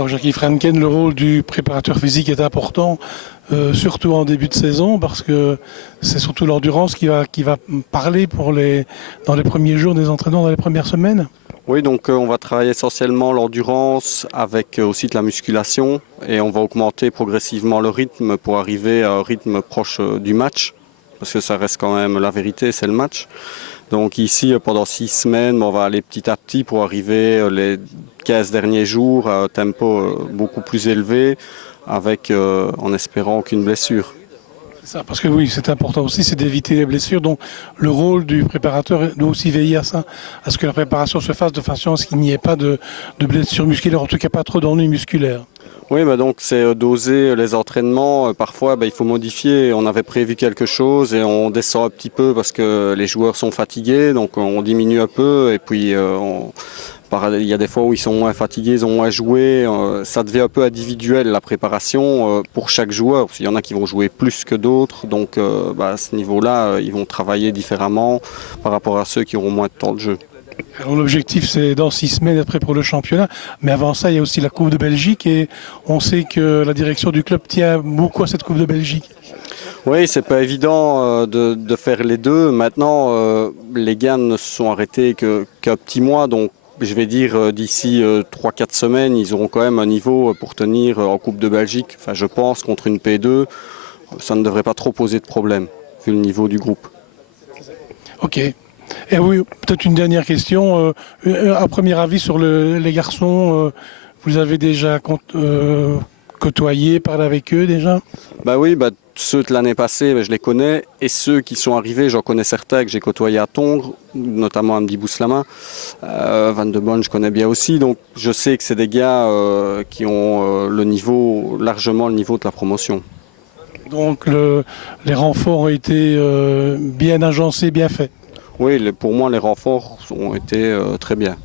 Alors Jackie Franken, le rôle du préparateur physique est important, surtout en début de saison, parce que c'est surtout l'endurance qui va parler dans les premiers jours des entraînements, dans les premières semaines. Oui, donc on va travailler essentiellement l'endurance avec aussi de la musculation et on va augmenter progressivement le rythme pour arriver à un rythme proche du match, parce que ça reste quand même la vérité, c'est le match. Donc ici, pendant 6 semaines, on va aller petit à petit pour arriver les 15 derniers jours à un tempo beaucoup plus élevé, avec, en espérant aucune blessure. Ça, parce que oui, c'est important aussi, c'est d'éviter les blessures. Donc le rôle du préparateur doit aussi veiller à ça, à ce que la préparation se fasse de façon à ce qu'il n'y ait pas de blessures musculaires, en tout cas pas trop d'ennuis musculaires. Oui, bah donc c'est doser les entraînements. Parfois, il faut modifier. On avait prévu quelque chose et on descend un petit peu parce que les joueurs sont fatigués, donc on diminue un peu et puis il y a des fois où ils sont moins fatigués, ils ont moins joué. Ça devient un peu individuel la préparation pour chaque joueur. Il y en a qui vont jouer plus que d'autres, donc à ce niveau-là, ils vont travailler différemment par rapport à ceux qui auront moins de temps de jeu. Alors l'objectif c'est dans 6 semaines d'être prêt pour le championnat, mais avant ça il y a aussi la Coupe de Belgique et on sait que la direction du club tient beaucoup à cette Coupe de Belgique. Oui, c'est pas évident de faire les deux. Maintenant, les gars ne se sont arrêtés qu'un petit mois, donc je vais dire d'ici 3-4 semaines, ils auront quand même un niveau pour tenir en Coupe de Belgique. Enfin, je pense contre une P2, ça ne devrait pas trop poser de problème vu le niveau du groupe. Ok. Et oui, peut-être une dernière question. Un premier avis sur les garçons, vous avez déjà côtoyé, parlé avec eux déjà? Bah oui, ceux de l'année passée, je les connais. Et ceux qui sont arrivés, j'en connais certains que j'ai côtoyés à Tongres, notamment Amdi Bouslama. Van de Bonne, je connais bien aussi. Donc je sais que c'est des gars qui ont le niveau, largement le niveau de la promotion. Donc les renforts ont été bien agencés, bien faits. Oui, pour moi, les renforts ont été très bien.